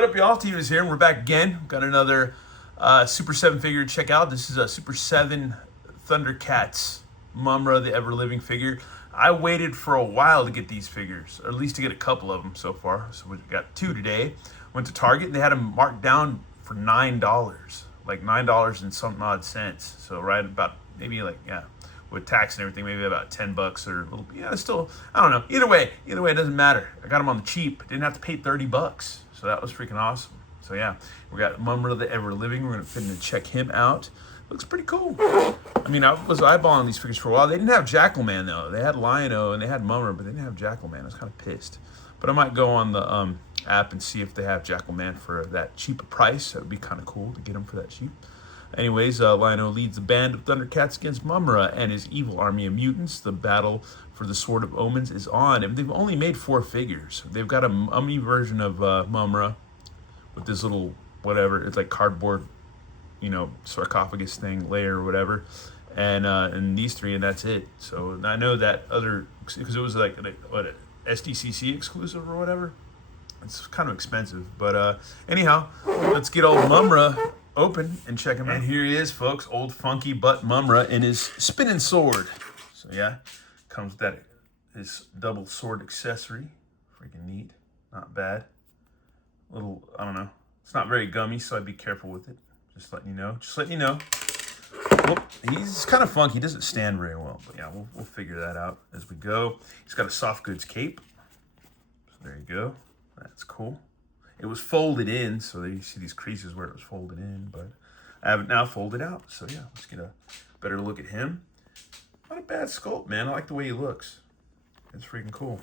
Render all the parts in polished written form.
What up, y'all? Team is here, and we're back again. Got another Super 7 figure to check out. This is a Super 7 ThunderCats Mumm-Ra, the ever-living figure. I waited for a while to get these figures, or at least to get a couple of them so far. So we got two today. Went to Target, and they had them marked down for $9. Like $9 and some odd cents. So right about, maybe like, yeah, with tax and everything, maybe about 10 bucks or a little, yeah, still, I don't know. Either way, it doesn't matter. I got them on the cheap. Didn't have to pay 30 bucks. So that was freaking awesome. So yeah, we got Mumm-Ra the Ever Living. We're gonna check him out. Looks pretty cool. I mean, I was eyeballing these figures for a while. They didn't have Jackal-Man though. They had Lion-O and they had Mumm-Ra, but they didn't have Jackal-Man. I was kind of pissed. But I might go on the app and see if they have Jackal-Man for that cheap a price. That would be kind of cool to get him for that cheap. Anyways, Lion-O leads the band of ThunderCats against Mumm-Ra and his evil army of mutants. The battle for the Sword of Omens is on, and they've only made 4 figures. They've got a mummy version of Mumm-Ra with this little whatever. It's like cardboard, sarcophagus thing, layer or whatever, and these 3, and that's it. So I know that other, because it was like what, SDCC exclusive or whatever. It's kind of expensive, but anyhow, let's get old Mumm-Ra open and check him out. And here he is, folks, old funky butt Mumm-Ra in his spinning sword. So yeah, comes with his double sword accessory. Freaking neat, not bad. Little, I don't know, it's not very gummy, so I'd be careful with it. Just letting you know. Whoop, he's kind of funky. He doesn't stand very well, but yeah, we'll figure that out as we go. He's got a soft goods cape. So there you go. That's cool. It was folded in, so you see these creases where it was folded in, but I have it now folded out. So yeah, let's get a better look at him. Not a bad sculpt, man. I like the way he looks. It's freaking cool.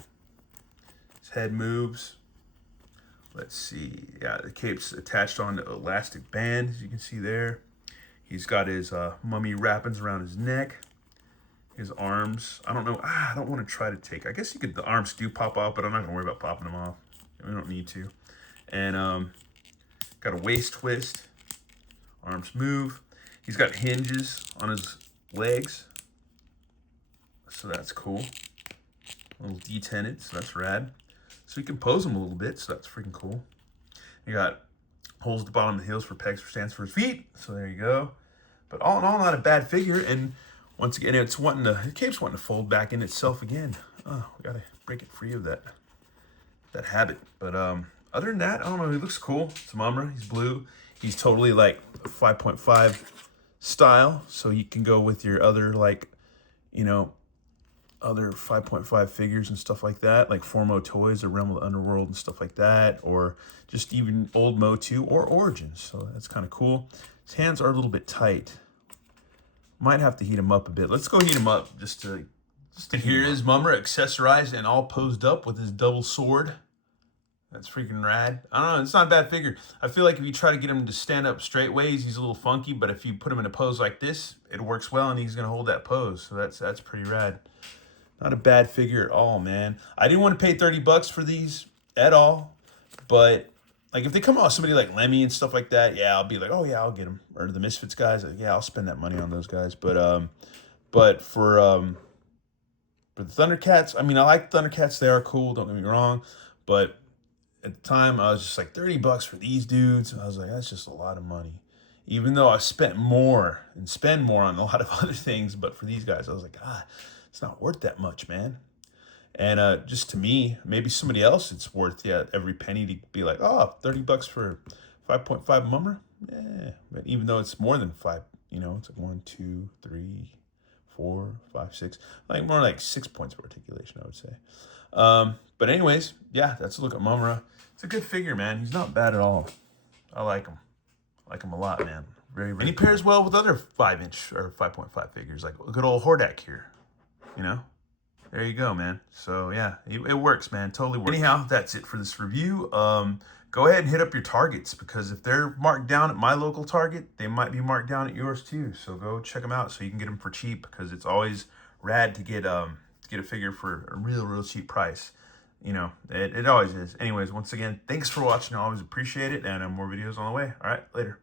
His head moves. Let's see. Yeah, the cape's attached on an elastic band, as you can see there. He's got his mummy wrappings around his neck. His arms. I don't know. I don't want to try to take. I guess the arms do pop off, but I'm not going to worry about popping them off. We don't need to. And got a waist twist. Arms move. He's got hinges on his legs. So that's cool. A little detented, so that's rad. So you can pose him a little bit, so that's freaking cool. You got holes at the bottom of the heels for pegs for stands for his feet. So there you go. But all in all, not a bad figure. And once again, the cape's wanting to fold back in itself again. Oh, we gotta break it free of that habit. But other than that, I don't know, he looks cool. It's Mumm-Ra, he's blue. He's totally like 5.5 style. So you can go with your other other 5.5 figures and stuff like that, like Formo Toys or Realm of the Underworld and stuff like that, or just even old Mo2 or Origins. So that's kind of cool. His hands are a little bit tight. Might have to heat him up a bit. Let's go heat him up just to and here is Mumm-Ra accessorized and all posed up with his double sword. That's freaking rad. I don't know, it's not a bad figure. I feel like if you try to get him to stand up straight ways, he's a little funky, but if you put him in a pose like this, it works well and he's gonna hold that pose. So that's pretty rad. Not a bad figure at all, man. I didn't want to pay 30 bucks for these at all, but like if they come out somebody like Lemmy and stuff like that, yeah, I'll be like, oh yeah, I'll get them. Or the Misfits guys, yeah, I'll spend that money on those guys. But for the ThunderCats, I mean, I like ThunderCats. They are cool, don't get me wrong. But at the time, I was just like, 30 bucks for these dudes. I was like, that's just a lot of money. Even though I spent more and spend more on a lot of other things, but for these guys, I was like, it's not worth that much, man. And just to me, maybe somebody else, it's worth every penny to be like, 30 bucks for 5.5 Mumm-Ra? Yeah. But even though it's more than 5, it's like 1, 2, 3, 4, 5, 6, like more like 6 points of articulation, I would say. But anyways, yeah, that's a look at Mumm-Ra. It's a good figure, man. He's not bad at all. I like him. I like him a lot, man. Very, very. And he pairs well with other 5-inch or 5.5 figures, like a good old Hordak here. There you go, man. So yeah, it works, man. Totally works. Anyhow, that's it for this review. Go ahead and hit up your targets, because if they're marked down at my local Target, they might be marked down at yours too. So go check them out so you can get them for cheap, because it's always rad to get a figure for a real cheap price. It always is. Anyways, once again, thanks for watching. I always appreciate it, and more videos on the way. All right, later.